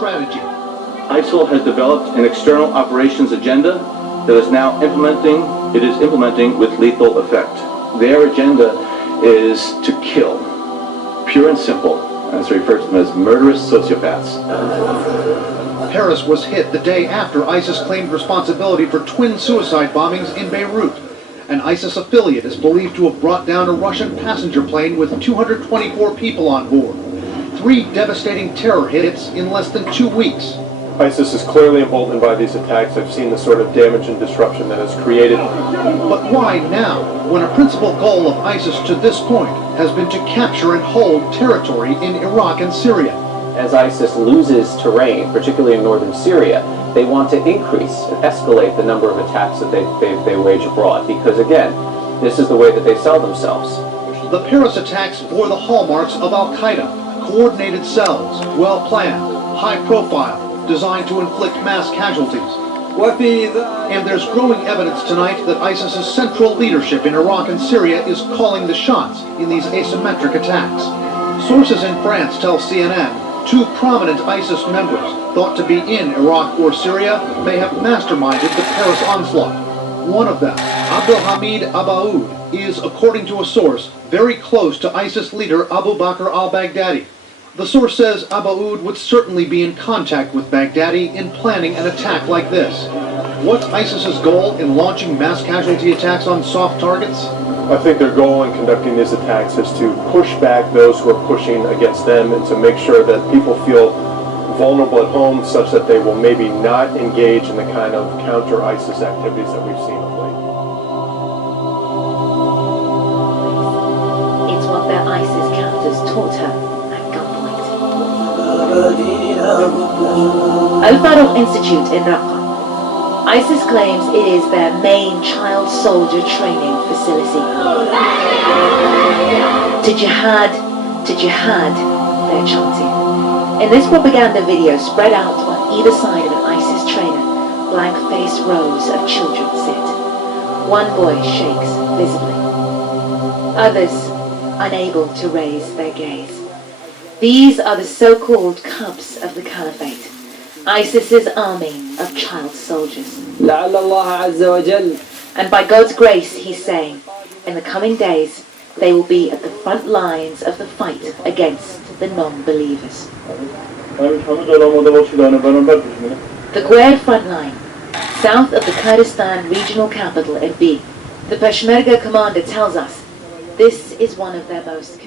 strategy. ISIL has developed an external operations agenda that is now implementing with lethal effect. Their agenda is to kill, pure and simple, as referred to them as murderous sociopaths. Paris was hit the day after ISIS claimed responsibility for twin suicide bombings in Beirut. An ISIS affiliate is believed to have brought down a Russian passenger plane with 224 people on board. 3 devastating terror hits in less than 2 weeks. ISIS is clearly emboldened by these attacks. I've seen the sort of damage and disruption that is created. But why now, when a principal goal of ISIS to this point has been to capture and hold territory in Iraq and Syria? As ISIS loses terrain, particularly in northern Syria, they want to increase and escalate the number of attacks that they wage abroad, because again, this is the way that they sell themselves. The Paris attacks bore the hallmarks of Al-Qaeda: coordinated cells, well-planned, high-profile, designed to inflict mass casualties. And there's growing evidence tonight that ISIS's central leadership in Iraq and Syria is calling the shots in these asymmetric attacks. Sources in France tell CNN 2 prominent ISIS members, thought to be in Iraq or Syria, may have masterminded the Paris onslaught. One of them, Abdelhamid Abaoud, is, according to a source, very close to ISIS leader Abu Bakr al-Baghdadi. The source says Abaoud would certainly be in contact with Baghdadi in planning an attack like this. What's ISIS's goal in launching mass casualty attacks on soft targets? I think their goal in conducting these attacks is to push back those who are pushing against them and to make sure that people feel vulnerable at home such that they will maybe not engage in the kind of counter-ISIS activities that we've seen of late. It's what their ISIS captors taught her at gunpoint. Al-Farouk Institute in Raqqa. ISIS claims it is their main child soldier training facility. To jihad, they're chanting. In this propaganda video spread out on either side of an ISIS trainer, blank-faced rows of children sit. One boy shakes visibly. Others unable to raise their gaze. These are the so-called cubs of the caliphate. ISIS's army of child soldiers. And by God's grace, he's saying, in the coming days, they will be at the front lines of the fight against the non-believers. The Guernica front line, south of the Kurdistan regional capital Erbil. The Peshmerga commander tells us this is one of their most